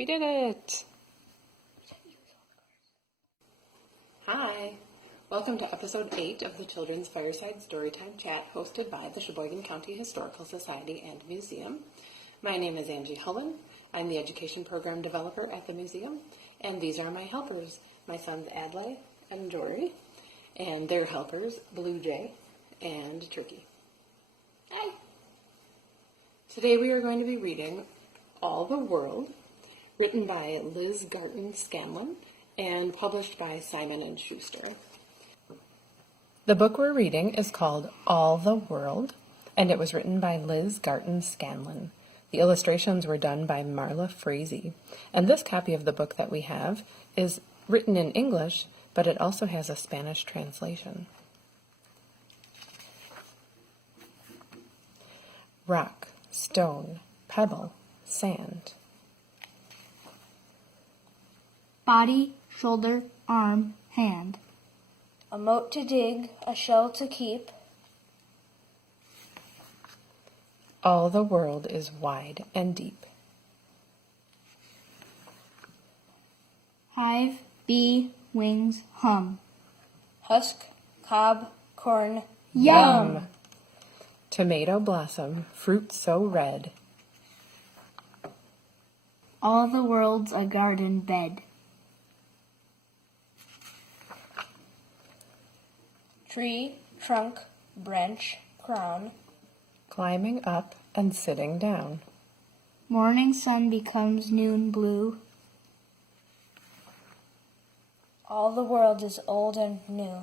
We did it! Hi! Welcome to episode 8 of the Children's Fireside Storytime chat hosted by the Sheboygan County Historical Society and Museum. My name is Angie Hullen. I'm the Education Program Developer at the museum, and these are my helpers, my sons Adlai and Jory, and their helpers, Blue Jay and Turkey. Hi! Today we are going to be reading All the World, written by Liz Garton Scanlon and published by Simon & Schuster. The book we're reading is called All the World, and it was written by Liz Garton Scanlon. The illustrations were done by Marla Frazee, and this copy of the book that we have is written in English, but it also has a Spanish translation. Rock, stone, pebble, sand. Body, shoulder, arm, hand. A moat to dig, a shell to keep. All the world is wide and deep. Hive, bee, wings, hum. Husk, cob, corn. Yum! Tomato blossom, fruit so red. All the world's a garden bed. Tree, trunk, branch, crown. Climbing up and sitting down. Morning sun becomes noon blue. All the world is old and new.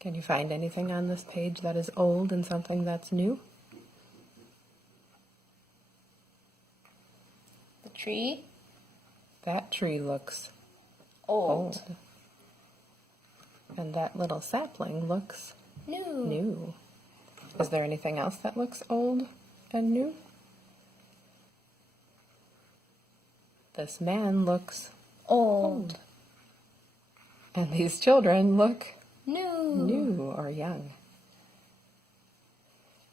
Can you find anything on this page that is old and something that's new? The tree, That tree looks old. old. And that little sapling looks New. new. Is there anything else that looks old and new? This man looks Old. and these children look New. new or young.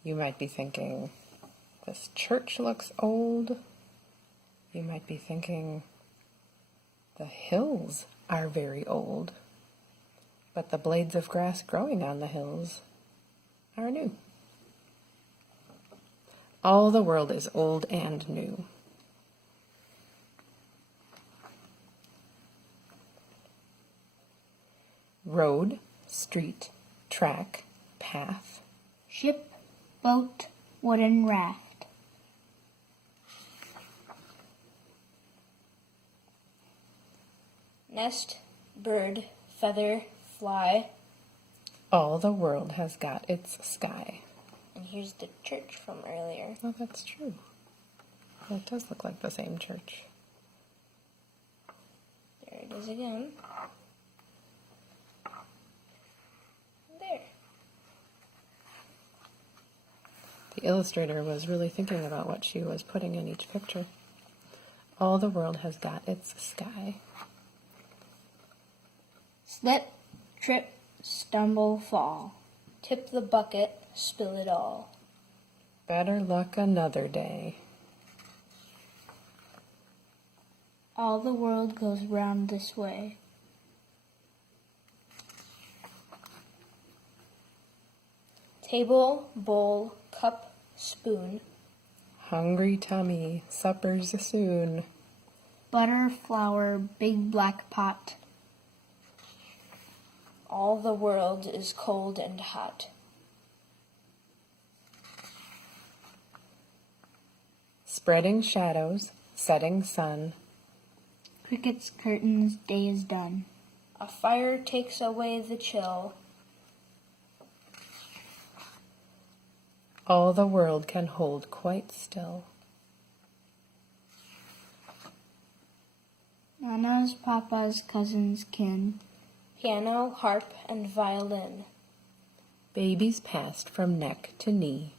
You might be thinking, this church looks old. You might be thinking, the hills are very old. But the blades of grass growing on the hills are new. All the world is old and new. Road, street, track, path. Ship, boat, wooden raft. Nest, bird, feather, fly. All the world has got its sky. And here's the church from earlier. Oh, that's true. It does look like the same church. There it is again. There. The illustrator was really thinking about what she was putting in each picture. All the world has got its sky. Slip, trip, stumble, fall. Tip the bucket, spill it all. Better luck another day. All the world goes round this way. Table, bowl, cup, spoon. Hungry tummy, supper's soon. Butter, flour, big black pot. All the world is cold and hot. Spreading shadows, setting sun. Crickets, curtains, day is done. A fire takes away the chill. All the world can hold quite still. Nana's, papa's, cousins, kin. Piano, harp, and violin. Babies passed from neck to knee.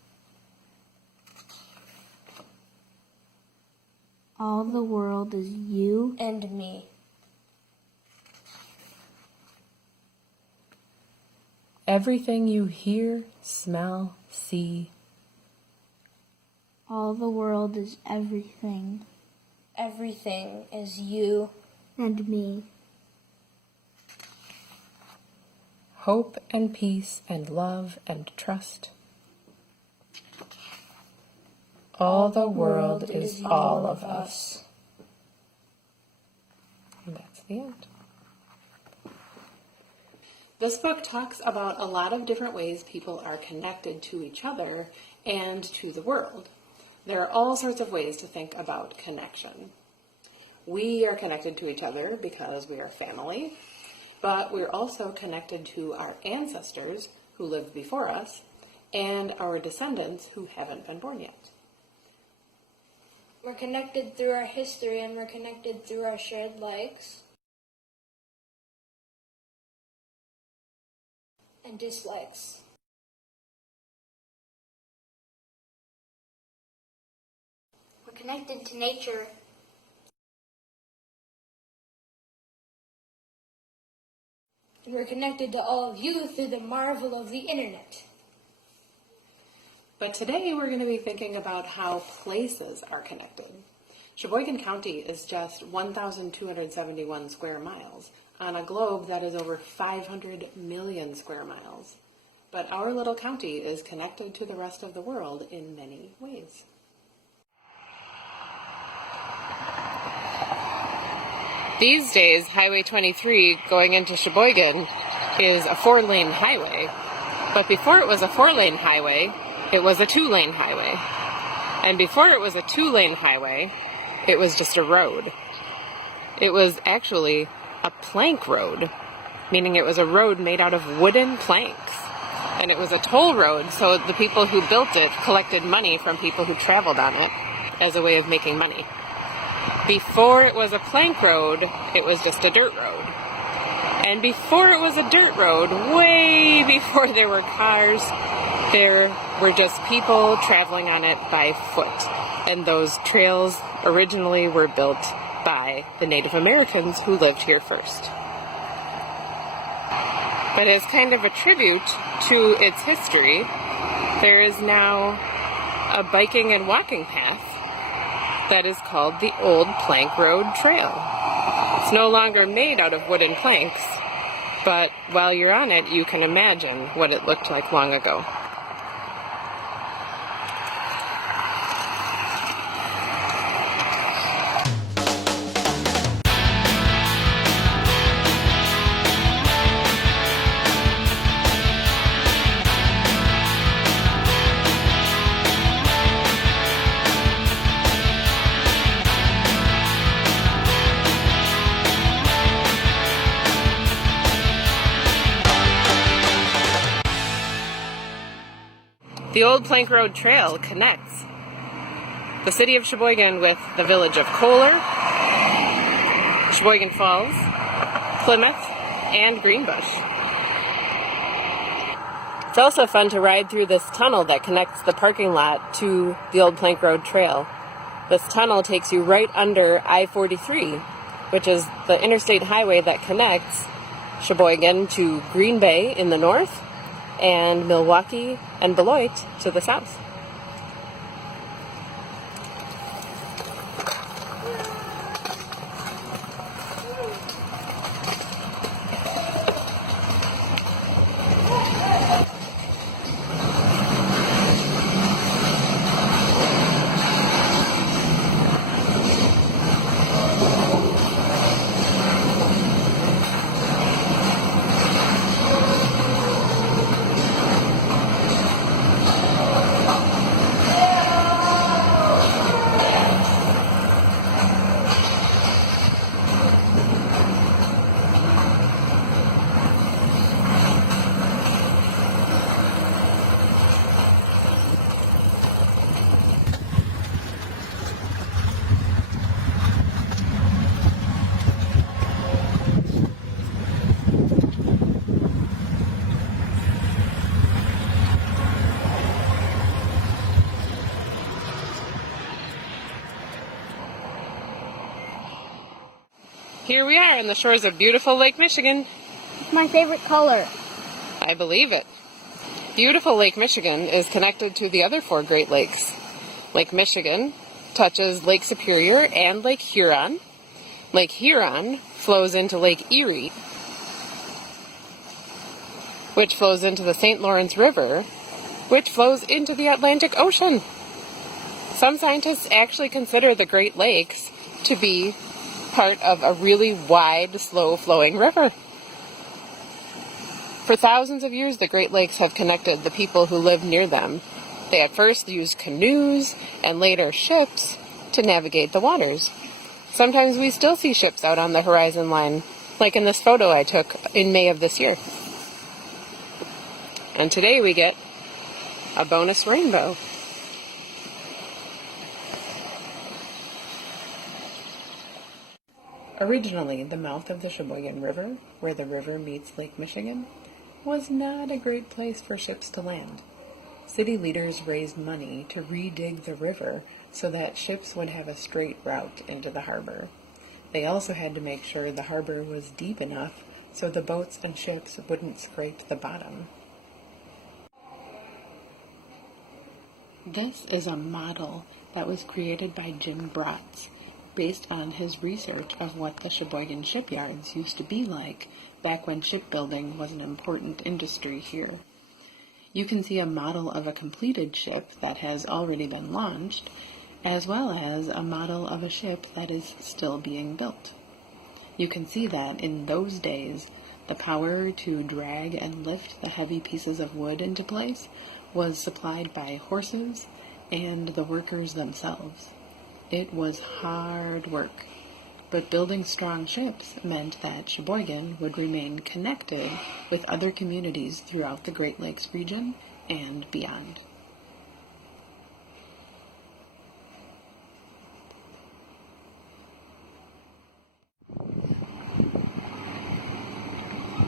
All the world is you. And me. Everything you hear, smell, see. All the world is everything. everything is you. and me. Hope and peace and love and trust. All the world is all of us. And that's the end. This book talks about a lot of different ways people are connected to each other and to the world. There are all sorts of ways to think about connection. We are connected to each other because we are family, but we're also connected to our ancestors who lived before us and our descendants who haven't been born yet. We're connected through our history, and we're connected through our shared likes and dislikes. We're connected to nature. And we're connected to all of you through the marvel of the internet. But today we're going to be thinking about how places are connected. Sheboygan County is just 1,271 square miles on a globe that is over 500 million square miles. But our little county is connected to the rest of the world in many ways. These days, Highway 23 going into Sheboygan is a 4-lane highway. But before it was a 4-lane highway, it was a 2-lane highway. And before it was a 2-lane highway, it was just a road. It was actually a plank road, meaning it was a road made out of wooden planks. And it was a toll road, so the people who built it collected money from people who traveled on it as a way of making money. Before it was a plank road, it was just a dirt road. And before it was a dirt road, way before there were cars, there were just people traveling on it by foot. And those trails originally were built by the Native Americans who lived here first. But as kind of a tribute to its history, there is now a biking and walking path that is called the Old Plank Road Trail. It's no longer made out of wooden planks, but while you're on it, you can imagine what it looked like long ago. The Old Plank Road Trail connects the city of Sheboygan with the village of Kohler, Sheboygan Falls, Plymouth, and Greenbush. It's also fun to ride through this tunnel that connects the parking lot to the Old Plank Road Trail. This tunnel takes you right under I-43, which is the interstate highway that connects Sheboygan to Green Bay in the north and Milwaukee and Beloit to the south. Here we are on the shores of beautiful Lake Michigan. It's my favorite color. I believe it. Beautiful Lake Michigan is connected to the other 4 Great Lakes. Lake Michigan, touches Lake Superior and Lake Huron. Lake Huron flows into Lake Erie, which flows into the St. Lawrence River, which flows into the Atlantic Ocean. Some scientists actually consider the Great Lakes to be part of a really wide, slow-flowing river. For thousands of years, the Great Lakes have connected the people who live near them. They at first used canoes and later ships to navigate the waters. Sometimes we still see ships out on the horizon line, like in this photo I took in May of this year. And today we get a bonus rainbow. Originally, the mouth of the Sheboygan River, where the river meets Lake Michigan, was not a great place for ships to land. City leaders raised money to redig the river so that ships would have a straight route into the harbor. They also had to make sure the harbor was deep enough so the boats and ships wouldn't scrape the bottom. This is a model that was created by Jim Bratz, based on his research of what the Sheboygan shipyards used to be like back when shipbuilding was an important industry here. You can see a model of a completed ship that has already been launched, as well as a model of a ship that is still being built. You can see that in those days, the power to drag and lift the heavy pieces of wood into place was supplied by horses and the workers themselves. It was hard work, but building strong ships meant that Sheboygan would remain connected with other communities throughout the Great Lakes region and beyond.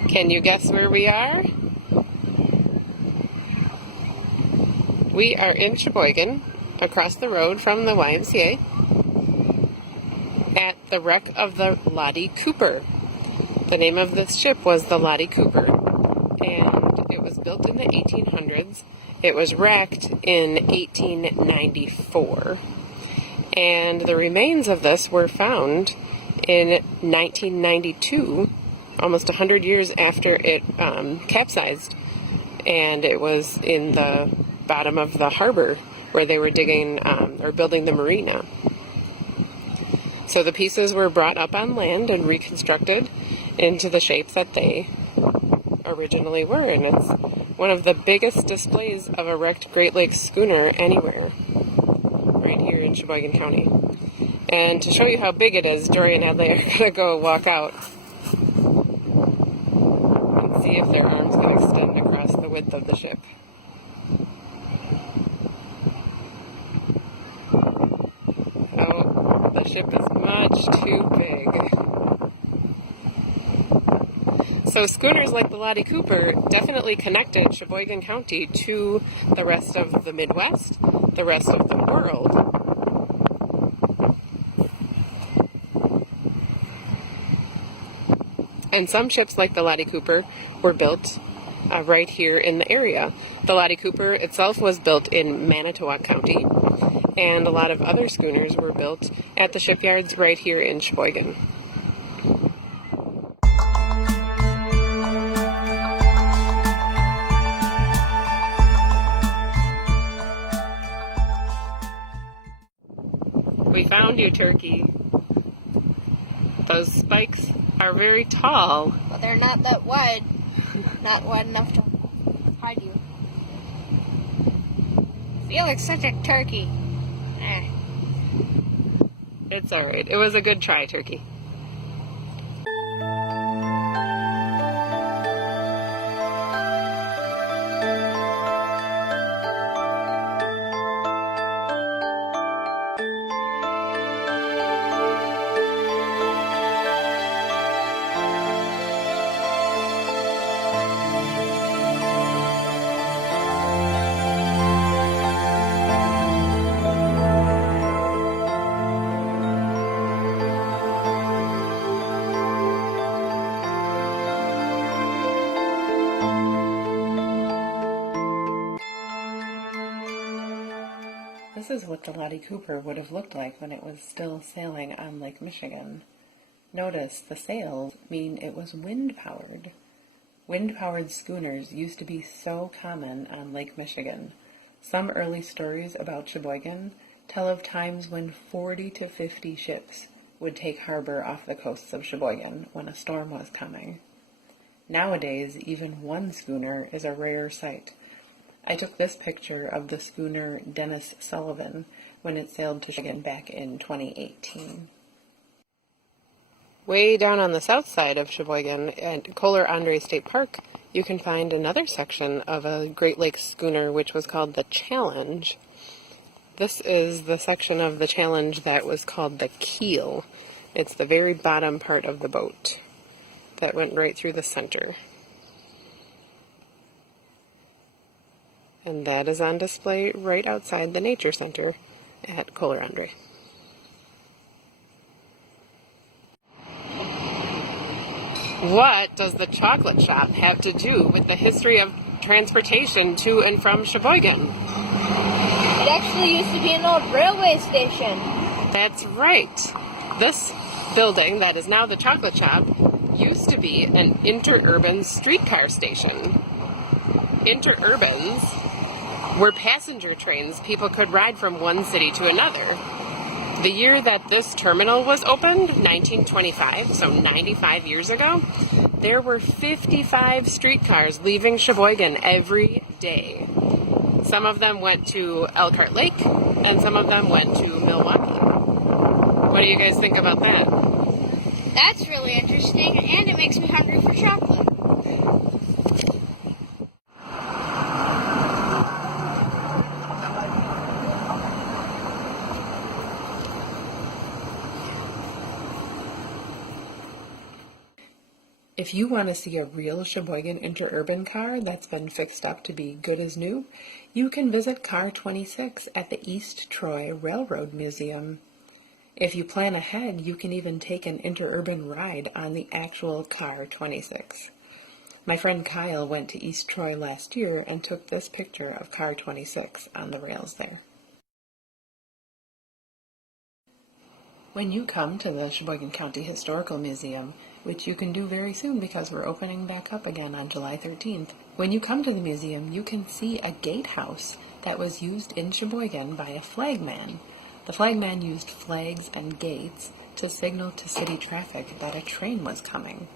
Can you guess where we are? We are in Sheboygan, across the road from the YMCA, at the wreck of the Lottie Cooper. The name of this ship was the Lottie Cooper, and it was built in the 1800s. It was wrecked in 1894, and the remains of this were found in 1992, almost 100 years after it capsized, and it was in the bottom of the harbor where they were digging or building the marina. So the pieces were brought up on land and reconstructed into the shapes that they originally were, and it's one of the biggest displays of a wrecked Great Lakes schooner anywhere, right here in Sheboygan County. And to show you how big it is, Dory and Adley are going to go walk out and see if their arms can extend across the width of the ship. Oh, the ship is much too big. So schooners like the Lottie Cooper definitely connected Sheboygan County to the rest of the Midwest, the rest of the world. And some ships like the Lottie Cooper were built right here in the area. The Lottie Cooper itself was built in Manitowoc County, and a lot of other schooners were built at the shipyards right here in Sheboygan. We found you, Turkey. Those spikes are very tall. But they're not that wide. Not wide enough to hide you. Feel like such a turkey. It's alright. It was a good try, Turkey. This is what the Lottie Cooper would have looked like when it was still sailing on Lake Michigan. Notice the sails mean it was wind-powered. Wind-powered schooners used to be so common on Lake Michigan. Some early stories about Sheboygan tell of times when 40 to 50 ships would take harbor off the coasts of Sheboygan when a storm was coming. Nowadays, even one schooner is a rare sight. I took this picture of the schooner Dennis Sullivan when it sailed to Sheboygan back in 2018. Way down on the south side of Sheboygan at Kohler Andre State Park, you can find another section of a Great Lakes schooner which was called the Challenge. This is the section of the Challenge that was called the keel. It's the very bottom part of the boat that went right through the center. And that is on display right outside the Nature Center at Kohler Andre. What does the chocolate shop have to do with the history of transportation to and from Sheboygan? It actually used to be an old railway station. That's right. This building that is now the chocolate shop used to be an interurban streetcar station. Interurbans were passenger trains people could ride from one city to another. The year that this terminal was opened, 1925, so 95 years ago, there were 55 streetcars leaving Sheboygan every day. Some of them went to Elkhart Lake, and some of them went to Milwaukee. What do you guys think about that? That's really interesting, and it makes me hungry for chocolate. If you want to see a real Sheboygan interurban car that's been fixed up to be good as new, you can visit Car 26 at the East Troy Railroad Museum. If you plan ahead, you can even take an interurban ride on the actual Car 26. My friend Kyle went to East Troy last year and took this picture of Car 26 on the rails there. When you come to the Sheboygan County Historical Museum, which you can do very soon because we're opening back up again on July 13th, when you come to the museum, you can see a gatehouse that was used in Sheboygan by a flagman. The flagman used flags and gates to signal to city traffic that a train was coming.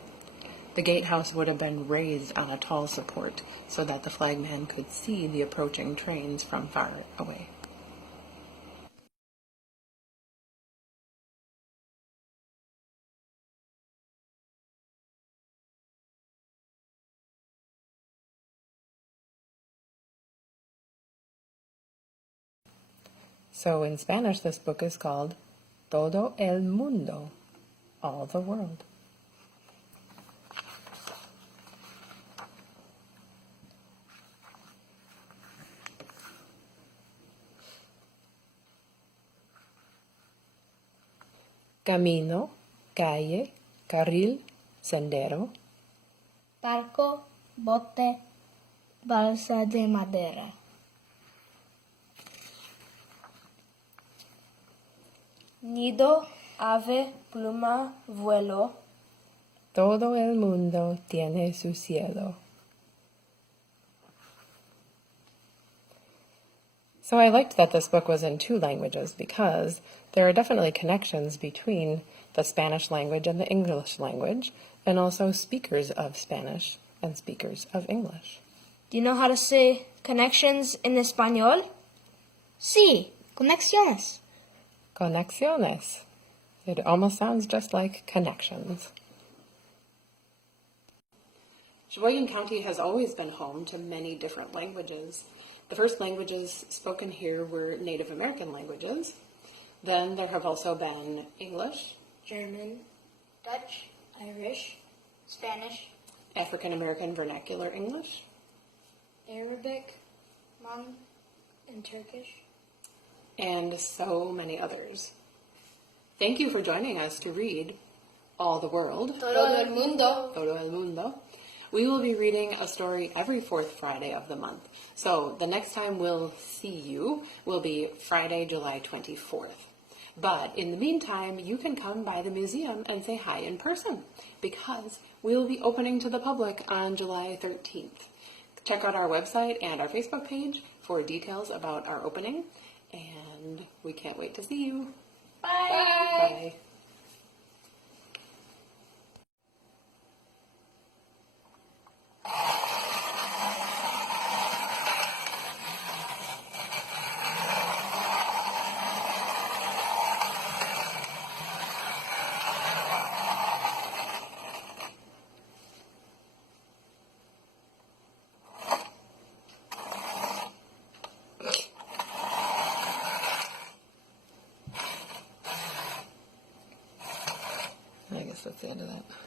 The gatehouse would have been raised on a tall support so that the flagman could see the approaching trains from far away. So in Spanish, this book is called Todo el Mundo, All the World. Camino, calle, carril, sendero. Barco, bote, balsa de madera. Nido, ave, pluma, vuelo. Todo el mundo tiene su cielo. So I liked that this book was in 2 languages because there are definitely connections between the Spanish language and the English language, and also speakers of Spanish and speakers of English. Do you know how to say connections in español? Sí, conexiones. Conexiones. It almost sounds just like connections. Sheboygan County has always been home to many different languages. The first languages spoken here were Native American languages. Then there have also been English, German, Dutch, Irish, Spanish, African American Vernacular English, Arabic, Hmong, and Turkish. and so many others. Thank you for joining us to read All the World, Todo el mundo. Todo el Mundo, We will be reading a story every fourth Friday of the month. So the next time we'll see you will be Friday, July 24th. But in the meantime, you can come by the museum and say hi in person because we will be opening to the public on July 13th. Check out our website and our Facebook page for details about our opening, and we can't wait to see you. Bye. Bye. I guess that's the end of that.